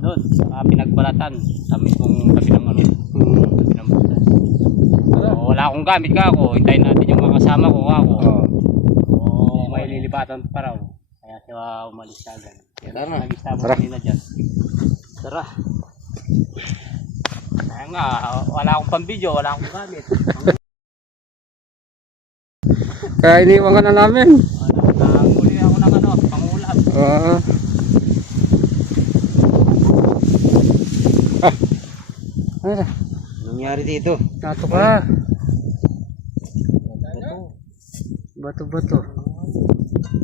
Doon, sa pinagbalatan. Sa mismong tabi ng ano. Tabi ng butas. So, wala akong gamit ka ako. Hintayin natin yung mga kasama ko ako. May lilipatan pa raw. Kaya siya umalis ka agad. Nag-istabo kanina dyan. Tara. Kaya nga, wala akong pambidyo, wala akong gamit. Kaya iniwan ka na namin. Nanguli ako ng ano, pangulab. Ano na? Nangyari dito? Nato ka. Bato-bato.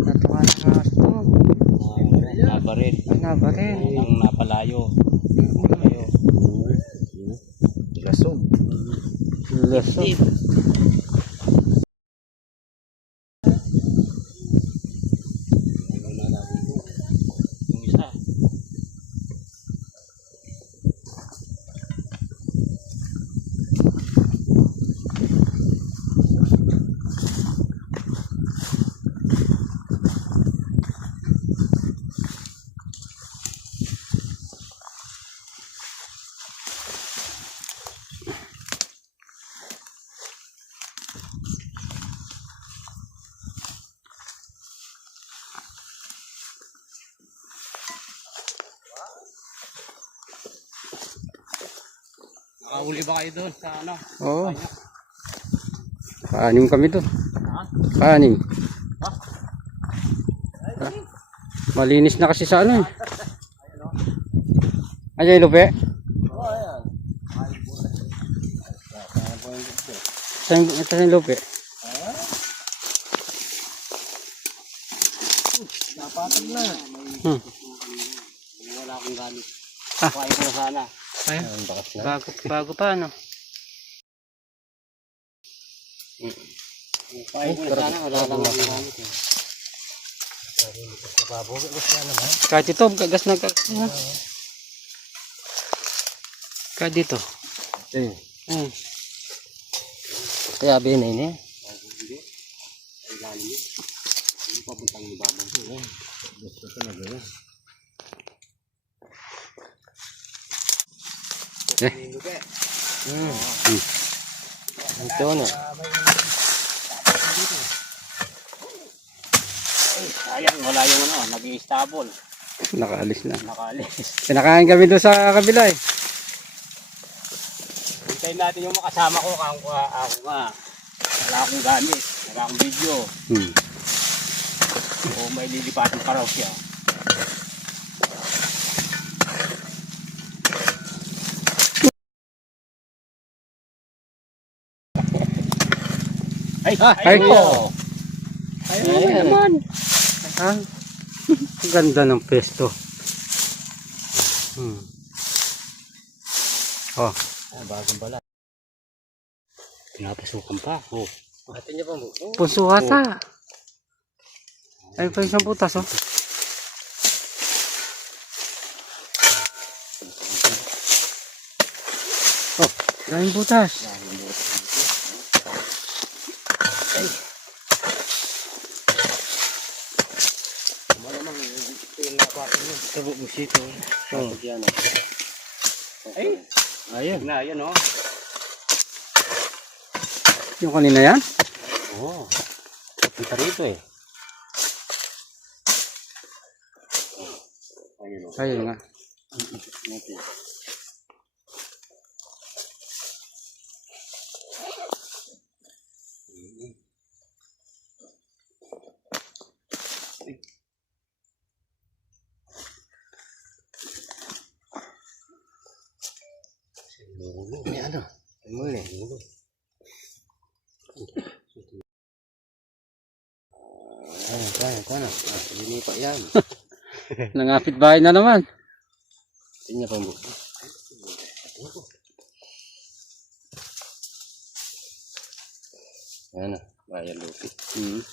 Nato ka na asto. Nabaril. Ay, nabaril. Ang napalayo. Lasog. Lasog. Yung isa. Nakahuli ba kayo doon sa ano? Oo. Paanim kami doon. Paanim. Malinis na kasi sa ano eh. Ayan yung lupe. Ito yung lupe. Napatag na. Wala akong gamit. Ah. Kuhain ko na sana. Ayan. Bago pa ano. Kuhain ko na sana. Wala lang akong gamit. Kahit ito, gagas na gagas na. Kahit dito. Kaya binay niya. Hindi. Ay lalim yun. Hindi papuntang ibabang ko. Gusto ko na gano'n. Ito na. Sayang, wala yung ano, nag-i-stable. Nakaalis na. Nakalis. Pinakain kami doon sa kabila eh. Hintayin natin yung makasama ko. Ako nga. Wala akong gamit. Wala akong video. O may lilipatan pa raw siya. Ay ko! Ay naman. Ang ganda ng pesto. Oh. Bagong balat. Pinapasukan pa. Atin niya pa mo. Punso ata. Ay pa isang butas oh. Oh, daming butas. Malamang yung napatin yun. Tabo mo sito. Ay! Ayan na, ayan o. Yung kanina yan? Oo. Punta rito eh. Ayun o. Ayun nga. May ano? Muli. Kaya. Hindi pa yan. Nangapit bahay na naman. Tingnan pa mo. Ano? Bayan lupi.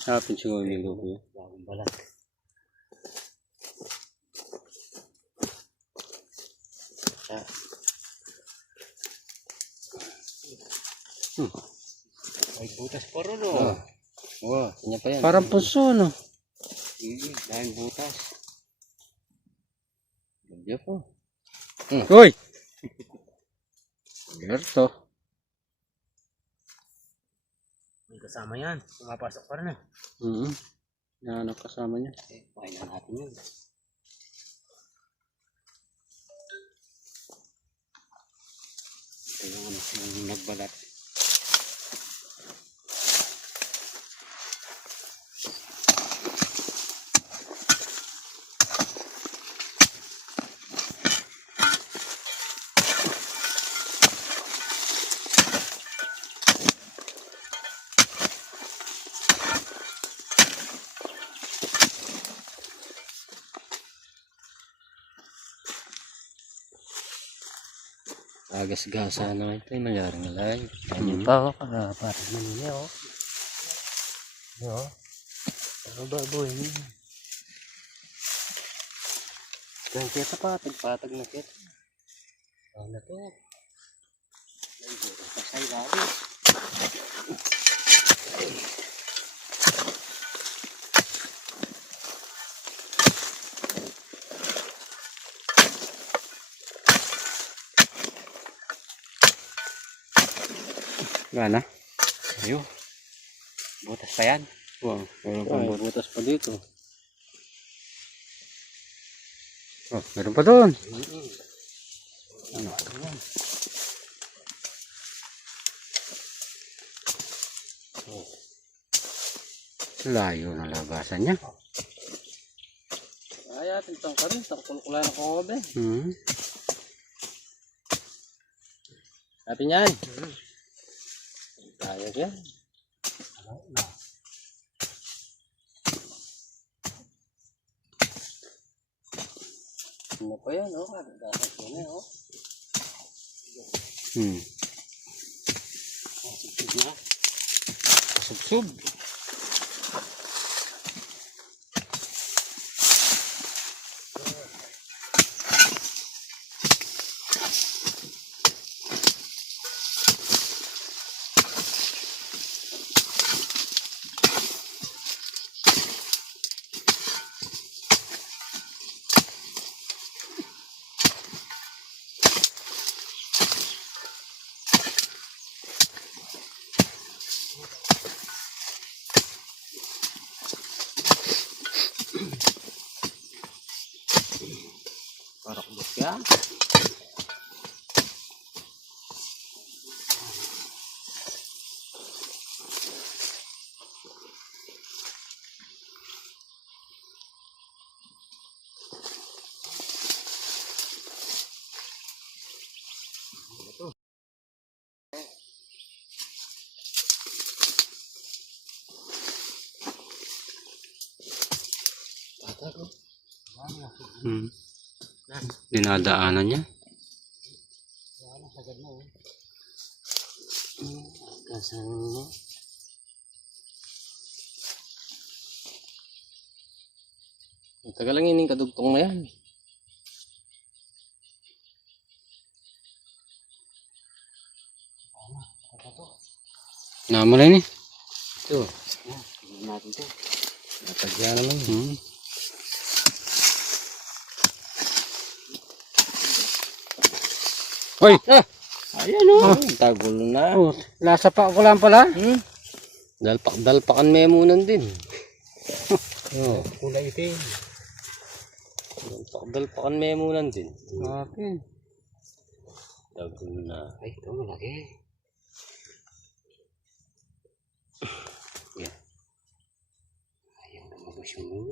Hapin siguro yung lupi. Bagong balat. Ay butas pa rin o. Oo, tingnan pa yan. Parang puso no. Dahil butas. Ganda po. Uy! Gerto. May kasama yan. Pumapasok pa rin eh. Yan ang kasama niya. Okay na natin yun. Ito yung ano, yung nagbalat. Agas-gasa na ito yung nangyari nga live. Ganyan pa ako parang manili ako. Yo. Ano ba boy? Kaya kita pa, patag na kita. Ano to? Pasay lagi. Gana? Ayun. Butas pa yan. Wow, meron pang butas pa dito. Oh, meron pa doon. Ano? Layo na labasan niya. Ay, atin itong karin. Kulkulan ako ba? Atin yan. Kaya yan. Ano pa yan, oh? Dapat yun eh, oh. Sub-sub na. Sub-sub. Parang bus ya. Dinadaanan niya. Kasama. Tagal lang ining kadugtong na yan. Namalay ni. Ito. Tignan natin ito. Natagya naman. Hoy! Ayan o. Tagol na. Oh, lasa pa ako lang pala. Dalpak-dalpakan memunan din. Kulay itim. Dalpak-dalpakan memunan din. Okay. Tagol na. Ay, ito malaki. Yan. Ayaw na mabos yung ulo.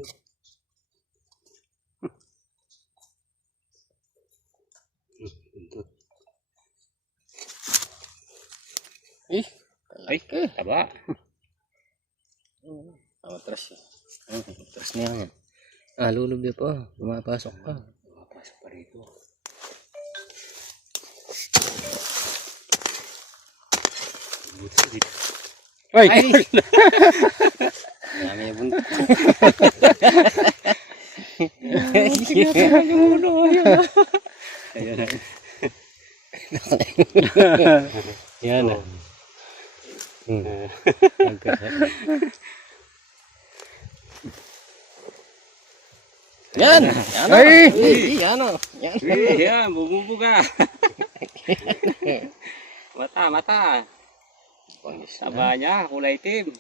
Ay, taba. Matras yun. Matras na yan. Lulub yun pa. Pumapasok pa. Pumapasok pa rito. Ay! Dami yung buntot. Ayan na. Yan na. Yan! Yan o! Ay! Yan o! Yan! Yan, bumubuga. Mata. Saba niya, kulay itim.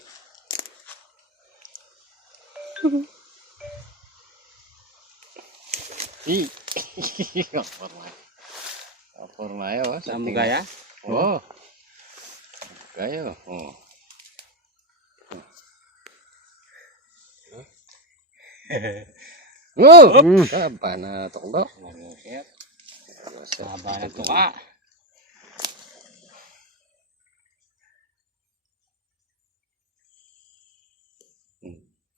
Pormayo. Saan mo gaya? Oo. Kayo. Oo. Oh! Saba na tuklo. Saba ng tuka.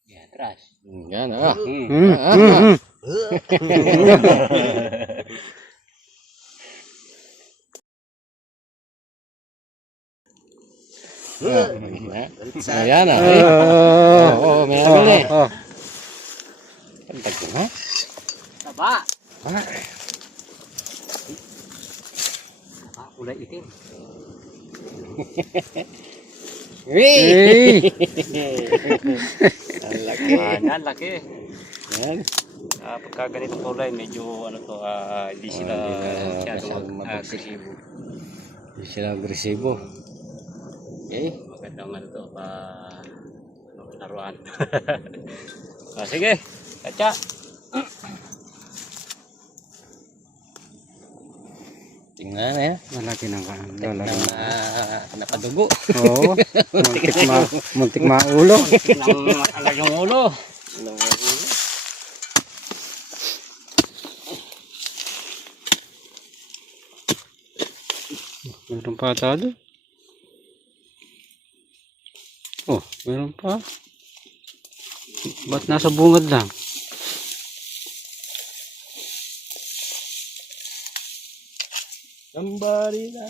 Yan, atras. Yan o. Ayan o. Oo, may nagal eh. Tagdag mo. Saba. Kulay itim. Hey! Ang laki. Yan, laki. Yan. Pagka ganitong kulay, medyo ano to, hindi sila masyadong agresibo. Hindi sila agresibo. Okay. Magandang ano to, laruan. Sige, katsa. Tingnan eh. Malaki ng Napadugo. Oo. Muntik maulo. Nang matagal yung ulo. Meron pa ata doon. Oh, meron pa. Ba't nasa bungad lang? Somebody na.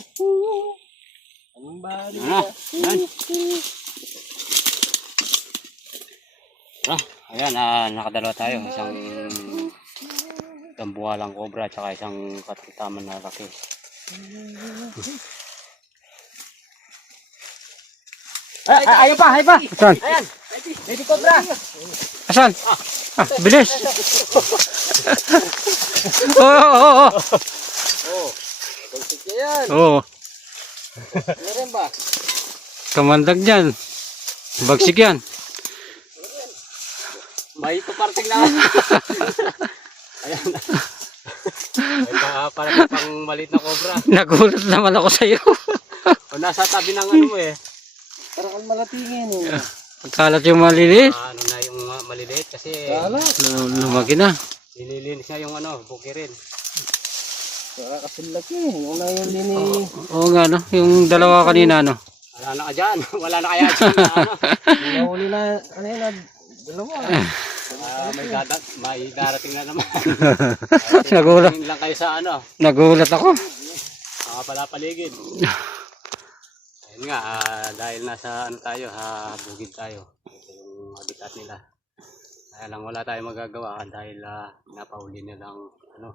Somebody Yan. Ayan, nakadalawa tayo. Isang tambuhalang cobra at saka isang katitaman na laki. Ayun pa, ayun pa. Asan? Ayan, baby cobra. Asan? Bilis! Oo! Bagsik yan. Oo. Meron ba? Kamandag dyan. Bagsik yan. May paparting na. Ayan. Parang pang maliit na cobra. Nagulat naman ako sa iyo. O nasa tabi ng ano mo eh. Parang ang malatingin eh. Kalat yung maliliit. Ano na yung maliliit kasi Lumaki na. nililinis niya yung ano, bukirin. Para kasi laki. Yung na yung lini. Oo nga no. Yung dalawa kanina no. Wala na ka dyan. Wala na kaya dyan na ano. Nahuli na, ano yun, dalawa. May darating na naman. Nagulat. Tingin lang kayo sa ano, Nagulat ako. mga palapaligid. Ayun nga, dahil nasa ano tayo, bukid tayo. Ito yung habitat nila. Kaya lang wala tayong magagawa dahil napahuli nilang ano,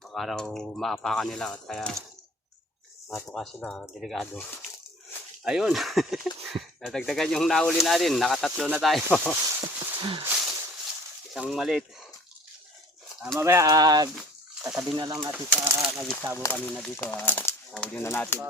baka raw maapakan nila at kaya matuka sila, delikado. Ayun, nadagdagan yung nahuli natin, nakatatlo na tayo. Isang maliit. Mamaya, sasabihin na lang natin sa nagisabo kanina dito. Nahuli na natin.